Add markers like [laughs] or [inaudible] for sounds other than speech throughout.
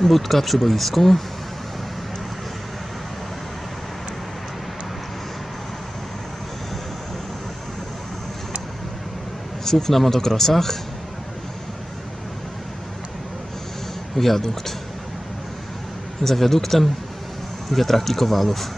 Budka przy boisku. Słup na motokrosach. Wiadukt. Za wiaduktem wiatraki kowalów.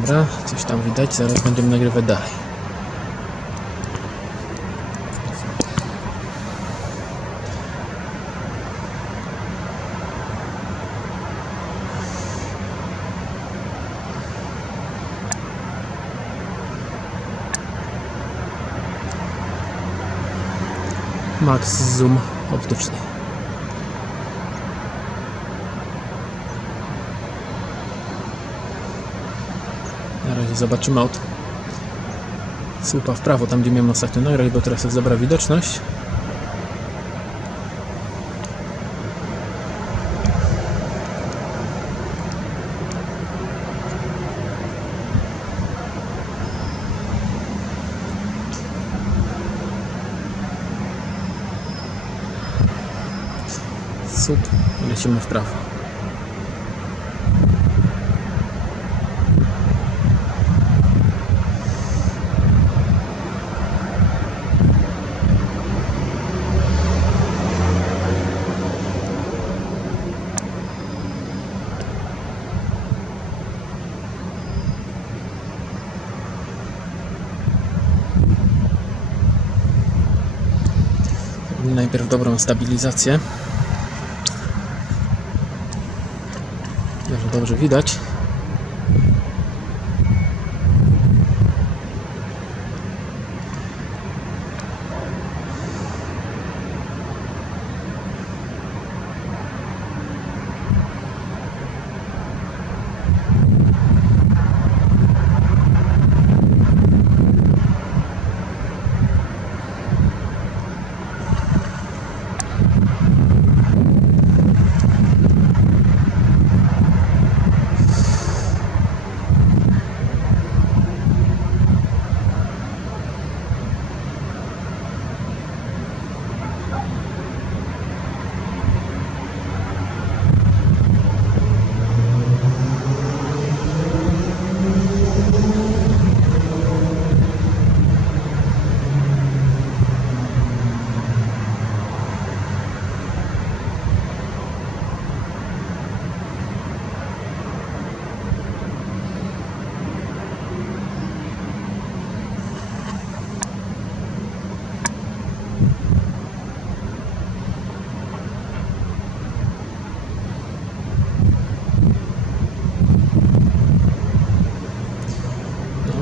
Dobra, coś tam widać, zaraz będziemy nagrywać dalej. Max zoom optyczny. Zobaczymy od słupa w prawo, tam gdzie miałem ostatnio nagrać, bo teraz jest dobra widoczność. Słup lecimy w prawo. Najpierw dobrą stabilizację. Może dobrze widać.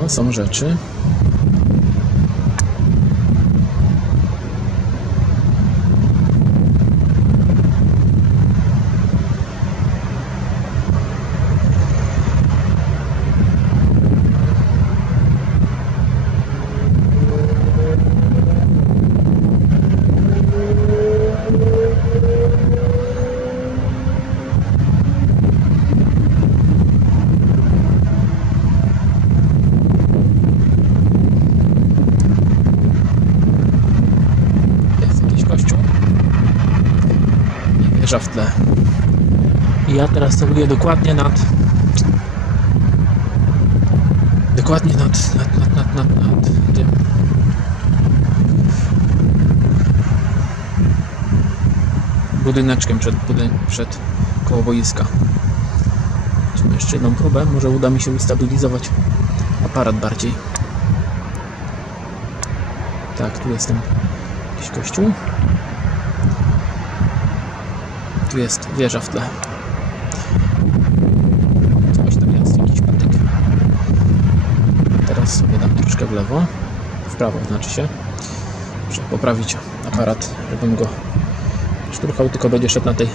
No, są rzeczy. Jest jakiś kościół. I wieża w tle. I ja teraz celuję dokładnie nad... Dokładnie nad, nad, nad, nad, nad, nad tym. Budyneczkiem przed, budyn przed koło boiska. Weźmy jeszcze jedną próbę. Może uda mi się ustabilizować aparat bardziej. Tak, tu jest ten jakiś kościół. Tu jest wieża w tle. Coś tam jest, jakiś patyk. Teraz sobie dam troszkę w lewo. W prawo znaczy się. Muszę poprawić aparat, żebym go szturchał, tylko będzie szedł na tej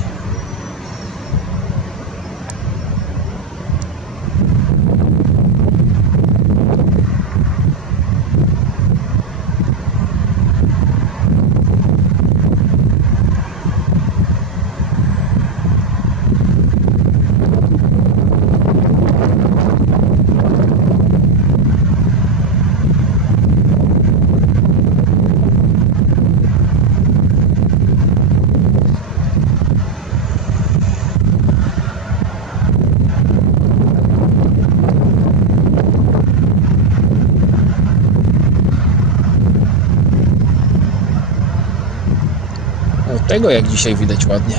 Tego jak dzisiaj widać ładnie.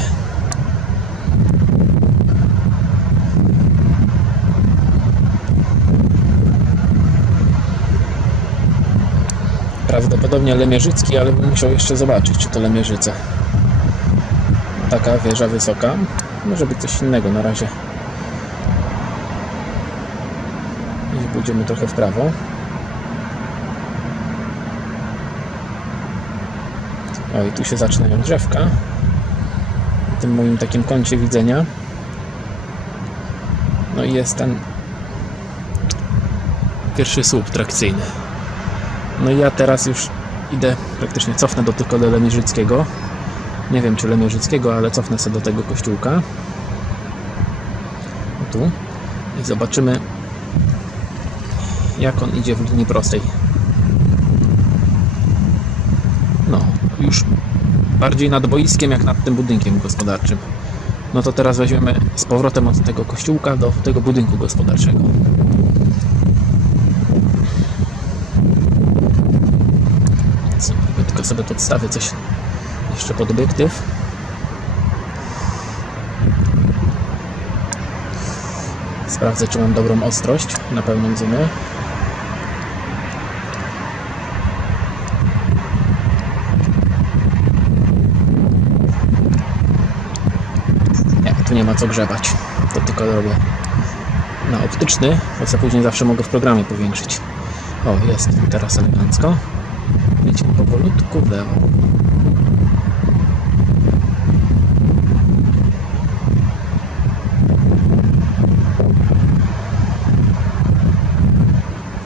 Prawdopodobnie Lemierzycki, ale bym musiał jeszcze zobaczyć, czy to Lemierzyce. Taka wieża wysoka. Może być coś innego na razie. I pójdziemy trochę w prawo. O, i tu się zaczynają drzewka. W tym moim takim kącie widzenia. No i jest ten pierwszy słup trakcyjny. No i ja teraz już idę, praktycznie cofnę do tylko do Lemierzyckiego. Nie wiem czy Lemierzyckiego, ale cofnę sobie do tego kościółka. Tu. I zobaczymy jak on idzie w linii prostej. No, już bardziej nad boiskiem jak nad tym budynkiem gospodarczym. No to teraz weźmiemy z powrotem od tego kościółka do tego budynku gospodarczego. Co, Tylko sobie podstawię coś jeszcze pod obiektyw. Sprawdzę, czy mam dobrą ostrość na pełnym zoomie. Nie, tu nie ma co grzebać. To tylko robię na optyczny, bo sobie później zawsze mogę w programie powiększyć. O, jest teraz elegancko. Idźmy powolutku w lewo.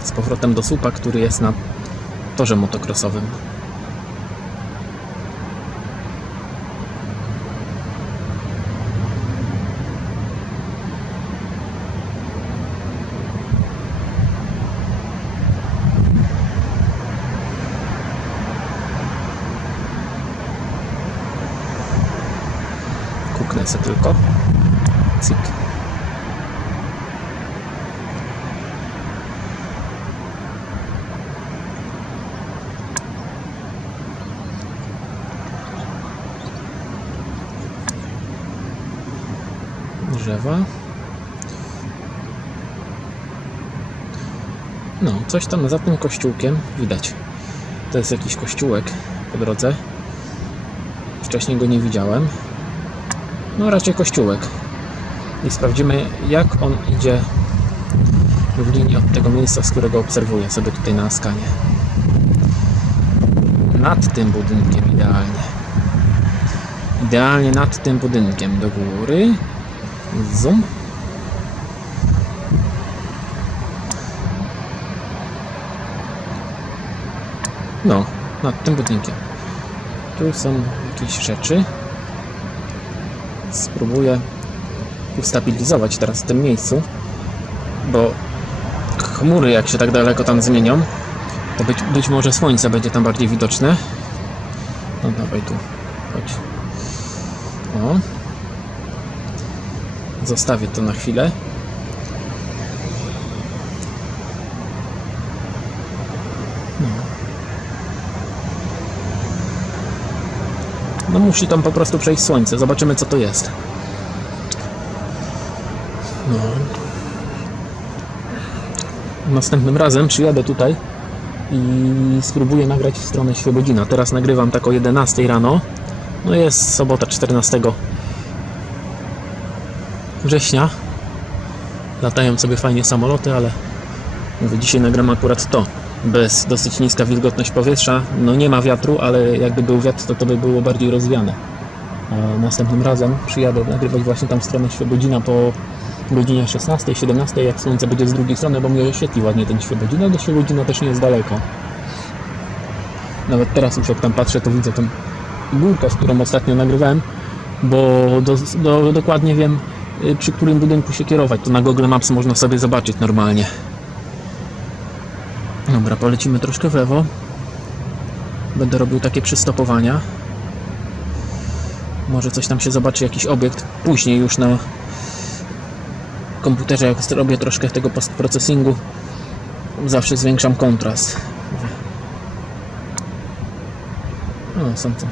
Z powrotem do słupa, który jest na torze motocrossowym. Se tylko. Cyk. Drzewa. No, coś tam za tym kościółkiem widać. To jest jakiś kościółek po drodze. Wcześniej go nie widziałem. No raczej kościółek. I sprawdzimy jak on idzie w linii od tego miejsca, z którego obserwuję sobie tutaj na skanie. Nad tym budynkiem idealnie. Idealnie nad tym budynkiem do góry. Zoom. No, nad tym budynkiem. Tu są jakieś rzeczy spróbuję ustabilizować teraz w tym miejscu, bo chmury jak się tak daleko tam zmienią, to być, być może słońce będzie tam bardziej widoczne. No dawaj tu, chodź. O. Zostawię to na chwilę. Musi tam po prostu przejść słońce. Zobaczymy co to jest. No. Następnym razem przyjadę tutaj i spróbuję nagrać w stronę Świebodzina. Teraz nagrywam tak o 11 rano. No jest sobota 14 września. Latają sobie fajnie samoloty, ale mówię, dzisiaj nagram akurat to bez dosyć niska wilgotność powietrza. No nie ma wiatru, ale jakby był wiatr, to to by było bardziej rozwiane. Następnym razem przyjadę nagrywać właśnie tam stronę Świebodzina po godzinie 16, 17, jak słońce będzie z drugiej strony, bo mnie oświetli ładnie ten Świebodzina. Do Świebodzina też nie jest daleko. Nawet teraz już jak tam patrzę, to widzę tę górkę, z którą ostatnio nagrywałem, bo do, do, dokładnie wiem, y, przy którym budynku się kierować. To na Google Maps można sobie zobaczyć normalnie. Dobra, polecimy troszkę w lewo. Będę robił takie przystopowania. Może coś tam się zobaczy, jakiś obiekt. Później już na komputerze, jak robię troszkę tego postprocessingu, zawsze zwiększam kontrast. O, są to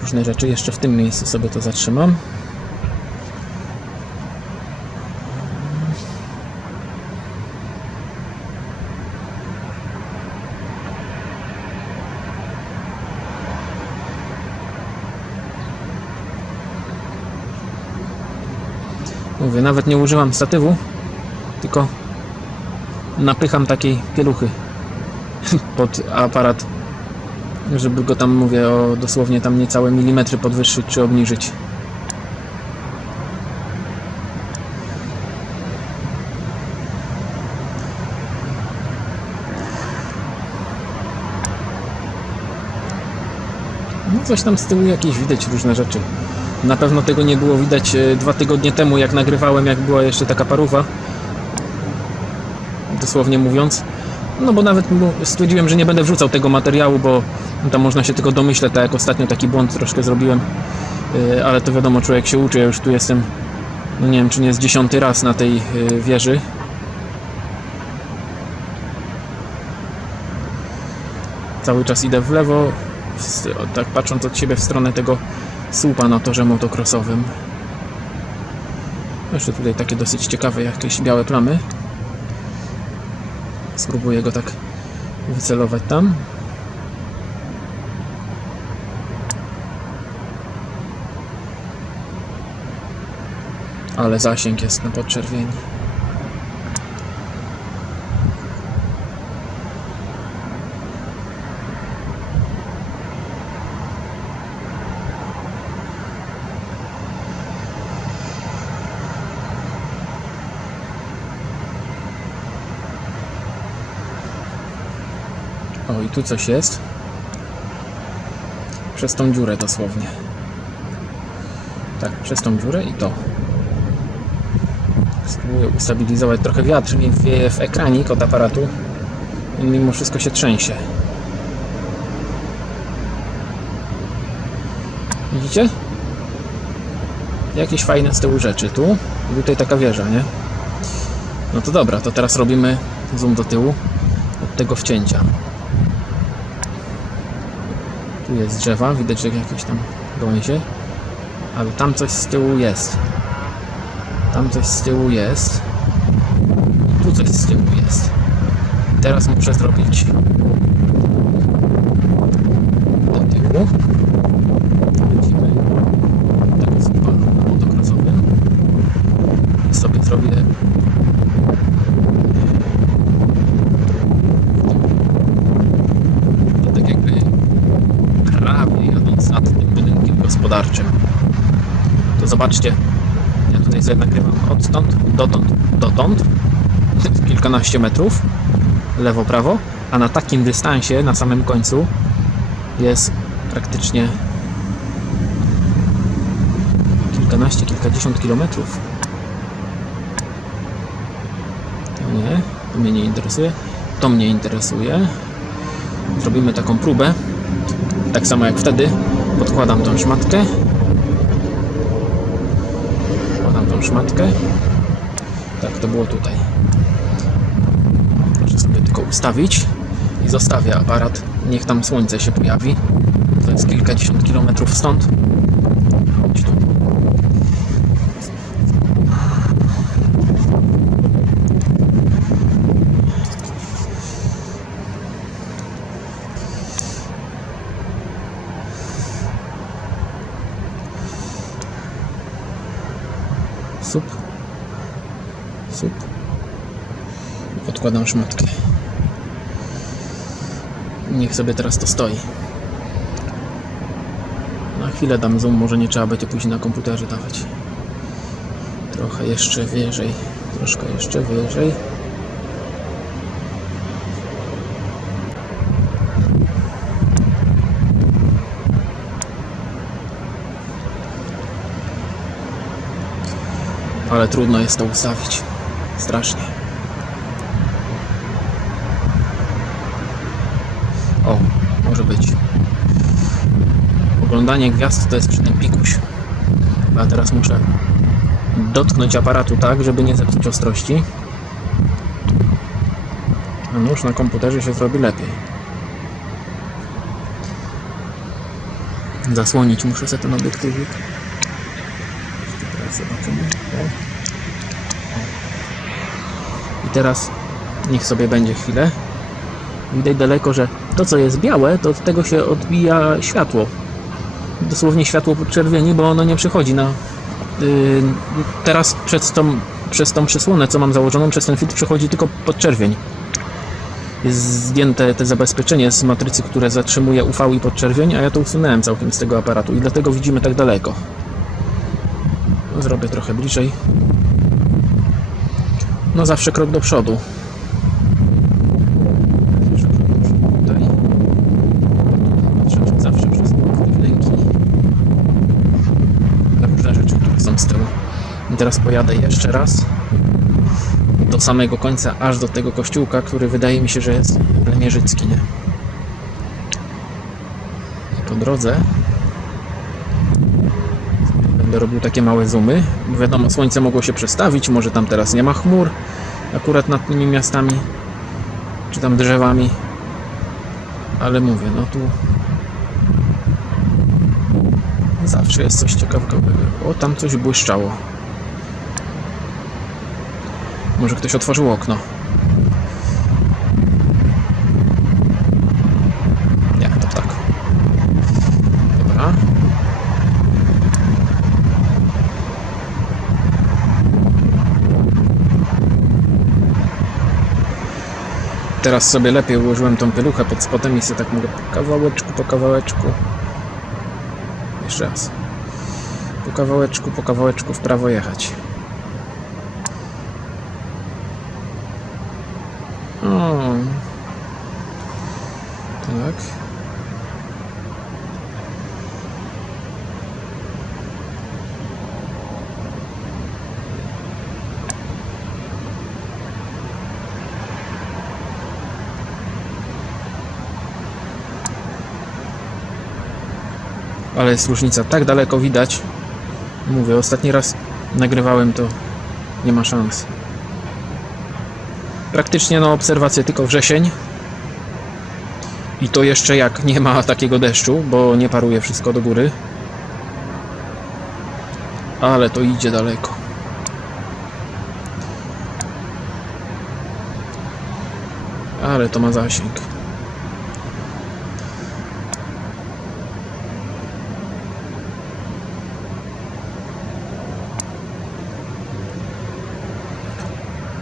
różne rzeczy. Jeszcze w tym miejscu sobie to zatrzymam. Mówię, nawet nie używam statywu, tylko napycham takiej pieluchy [laughs] pod aparat, żeby go tam, mówię, o dosłownie tam niecałe milimetry podwyższyć czy obniżyć. No coś tam z tyłu jakieś widać różne rzeczy. Na pewno tego nie było widać e, dwa tygodnie temu, jak nagrywałem, jak była jeszcze taka paruwa. Dosłownie mówiąc. No bo nawet stwierdziłem, że nie będę wrzucał tego materiału, bo tam można się tylko domyśleć, tak jak ostatnio taki błąd troszkę zrobiłem. E, Ale to wiadomo, człowiek się uczy, ja już tu jestem, no nie wiem, czy nie jest dziesiąty raz na tej e, wieży. Cały czas idę w lewo, tak patrząc od siebie w stronę tego słupa na torze motocrossowym. Jeszcze tutaj takie dosyć ciekawe jakieś białe plamy. Spróbuję go tak wycelować tam. Ale zasięg jest na podczerwieni. Tu coś jest. Przez tą dziurę dosłownie. Tak, przez tą dziurę i to. Spróbuję ustabilizować trochę wiatr mi wieje w ekranik od aparatu i mimo wszystko się trzęsie. Widzicie? Jakieś fajne z tyłu rzeczy. Tu i tutaj taka wieża, nie? No to dobra, to teraz robimy zoom do tyłu od tego wcięcia. Tu jest drzewa, widać, jakieś tam gałęzie. Ale tam coś z tyłu jest. Tam coś z tyłu jest. Tu coś z tyłu jest. Teraz muszę zrobić do tyłu. Lecimy tego słupa na motocrossowym. I sobie zrobię to tak jakby prawie jadąc nad tym budynkiem gospodarczym. To zobaczcie, ja tutaj sobie nagrywam odtąd, dotąd, dotąd, [laughs] kilkanaście metrów, lewo, prawo, a na takim dystansie, na samym końcu jest praktycznie kilkanaście, kilkadziesiąt kilometrów. To nie, to mnie nie interesuje. To mnie interesuje. Zrobimy taką próbę. Tak samo jak wtedy. Podkładam tą szmatkę. Szmatkę. Tak, to było tutaj. Muszę sobie tylko ustawić i zostawię aparat. Niech tam słońce się pojawi. To jest kilkadziesiąt kilometrów stąd. Sup. Sup. Podkładam szmatkę. Niech sobie teraz to stoi. Na chwilę dam zoom, może nie trzeba będzie później na komputerze dawać. Trochę jeszcze wyżej. Troszkę jeszcze wyżej. Ale trudno jest to ustawić. Strasznie. O, może być. Oglądanie gwiazd to jest przy tym pikuś. A teraz muszę dotknąć aparatu tak, żeby nie zepsuć ostrości. A no już na komputerze się zrobi lepiej. Zasłonić muszę sobie ten obiektywik. Teraz zobaczymy. I teraz niech sobie będzie chwilę. Widać daleko, że to co jest białe, to od tego się odbija światło. Dosłownie światło podczerwieni, bo ono nie przychodzi na... Yy, teraz przez tą, przez tą przysłonę, co mam założoną, przez ten filtr przechodzi tylko podczerwień. Jest zdjęte te zabezpieczenie z matrycy, które zatrzymuje UV i podczerwień, a ja to usunąłem całkiem z tego aparatu i dlatego widzimy tak daleko. Zrobię trochę bliżej. No zawsze krok do przodu. Zawsze przez ręki. Różne rzeczy, które są z tyłu. I teraz pojadę jeszcze raz do samego końca, aż do tego kościółka, który wydaje mi się, że jest plemierzycki, nie? I po drodze będę robił takie małe zoomy. Wiadomo, słońce mogło się przestawić, może tam teraz nie ma chmur akurat nad tymi miastami, czy tam drzewami, ale mówię, no tu zawsze jest coś ciekawego. O, tam coś błyszczało. Może ktoś otworzył okno. Nie, to tak. Dobra. Teraz sobie lepiej ułożyłem tą pieluchę pod spodem i sobie tak mogę po kawałeczku, po kawałeczku. Jeszcze raz. Po kawałeczku, po kawałeczku w prawo jechać. O. Tak. Ale jest różnica, tak daleko widać. Mówię, ostatni raz nagrywałem to nie ma szans. Praktycznie na obserwację tylko wrzesień. I to jeszcze jak nie ma takiego deszczu, bo nie paruje wszystko do góry. Ale to idzie daleko. Ale to ma zasięg.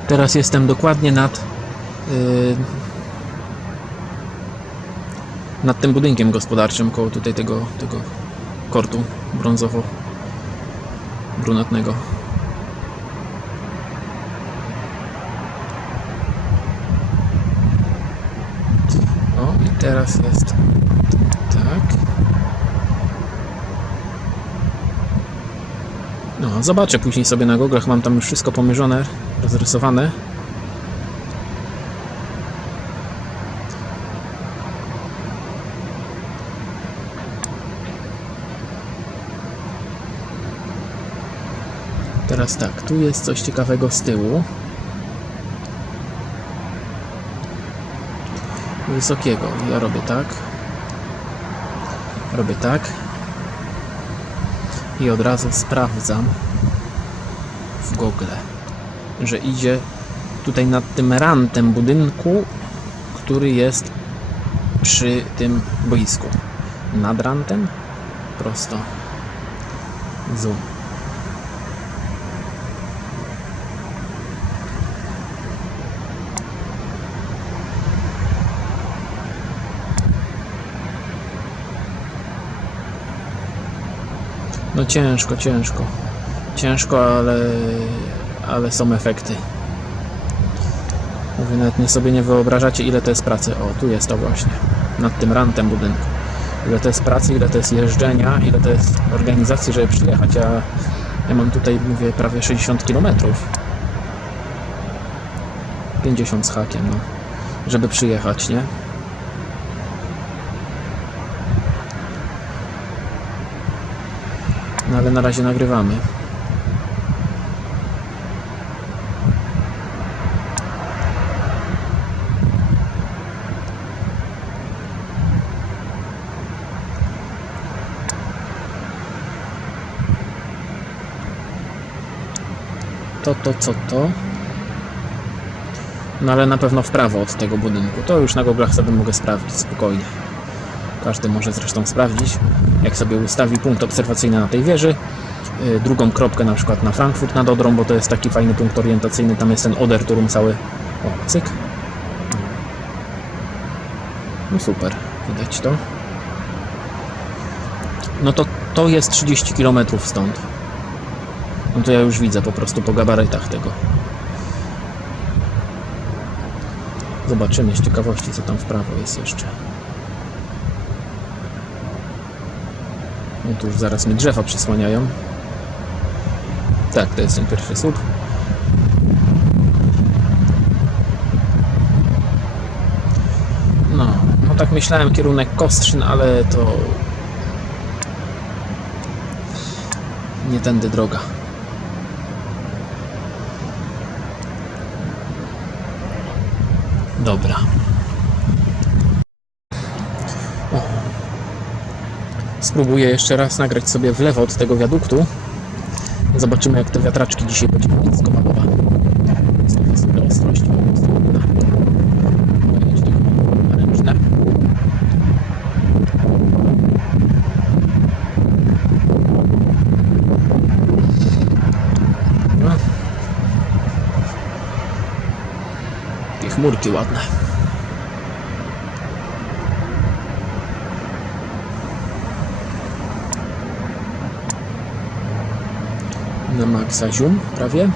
Teraz jestem dokładnie nad yy, nad tym budynkiem gospodarczym koło tutaj tego, tego kortu brązowo brunatnego. O i teraz jest tak. No, zobaczę później sobie na goglach, mam tam już wszystko pomierzone, rozrysowane. Teraz tak, tu jest coś ciekawego z tyłu. Wysokiego. Ja robię tak. Robię tak. I od razu sprawdzam w Google, że idzie tutaj nad tym rantem budynku, który jest przy tym boisku. Nad rantem? Prosto. Zoom. No ciężko, ciężko. Ciężko, ale, ale są efekty. Mówię, nawet nie sobie nie wyobrażacie, ile to jest pracy. O, tu jest to właśnie. Nad tym rantem budynku. Ile to jest pracy, ile to jest jeżdżenia, ile to jest organizacji, żeby przyjechać. Ja, ja mam tutaj, mówię, prawie 60 km. 50 z hakiem, no. Żeby przyjechać, nie? No ale na razie nagrywamy. To, co to? No ale na pewno w prawo od tego budynku. To już na goglach sobie mogę sprawdzić spokojnie. Każdy może zresztą sprawdzić, jak sobie ustawi punkt obserwacyjny na tej wieży. Yy, Drugą kropkę na przykład na Frankfurt nad Odrą, bo to jest taki fajny punkt orientacyjny. Tam jest ten Oderturm cały. O, cyk. No super, widać to. No to to jest 30 km stąd. No to ja już widzę po prostu po gabarytach tego. Zobaczymy z ciekawości, co tam w prawo jest jeszcze. No tu już zaraz mi drzewa przysłaniają. Tak, to jest ten pierwszy słup. No, no tak myślałem kierunek Kostrzyn, ale to nie tędy droga. Dobra. O. Spróbuję jeszcze raz nagrać sobie w lewo od tego wiaduktu. Zobaczymy jak te wiatraczki dzisiaj blisko malowane. Sobie sobie ostrość po prostu uda. Mogę mieć tylko ręczne. No. Takie chmurki ładne. Na maksa zium prawie.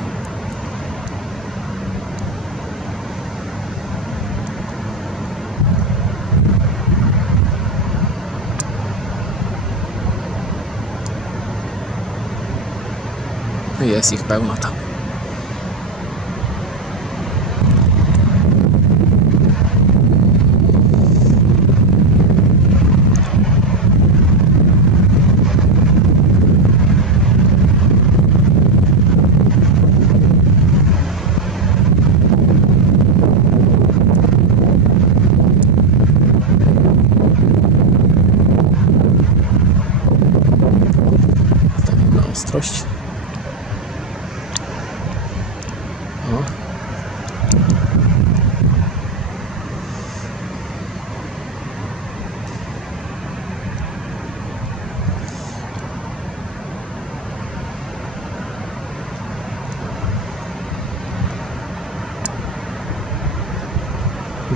Jest ich pełno tam. Stawiam na ostrość. O.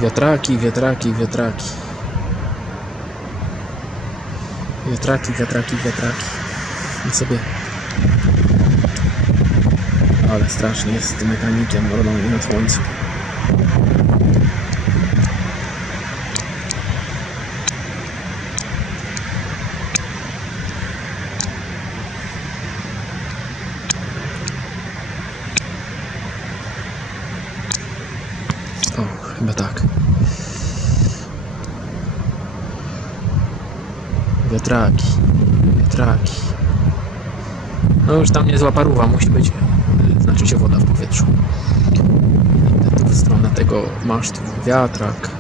Wiatraki, wiatraki, wiatraki. Wiatraki, wiatraki, wiatraki. I sobie ale strasznie jest z tym mordą i na słońcu. O, chyba tak. Wiatraki, wiatraki. No już tam niezła paruwa musi być. Znaczy się woda w powietrzu. Idę tu w stronę tego masztu. Wiatrak.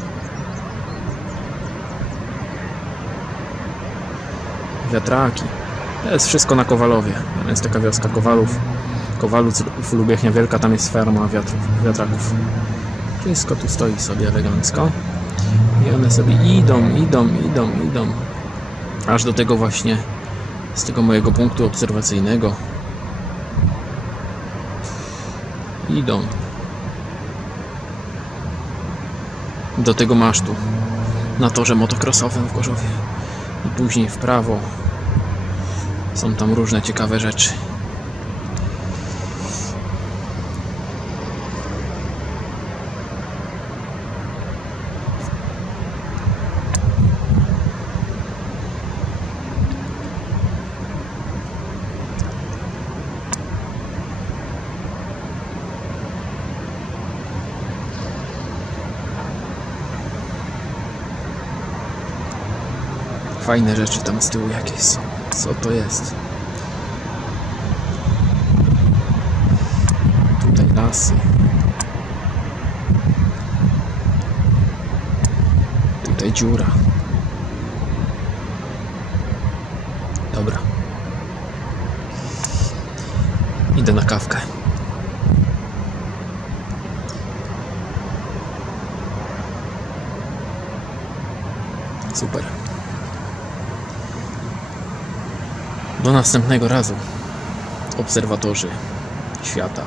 Wiatraki. To jest wszystko na Kowalowie. Tam jest taka wioska Kowalów. Kowalów, Lubiechnia Wielka, tam jest ferma wiatraków. Wszystko tu stoi sobie elegancko. I one sobie idą, idą, idą, idą. Aż do tego właśnie z tego mojego punktu obserwacyjnego. Idą. Do tego masztu. Na torze motocrossowym w Gorzowie. I później w prawo. Są tam różne ciekawe rzeczy Fajne rzeczy tam z tyłu jakieś są. Co to jest? Tutaj lasy. Tutaj dziura. Dobra. Idę na kawkę. Super. Do następnego razu, obserwatorzy świata.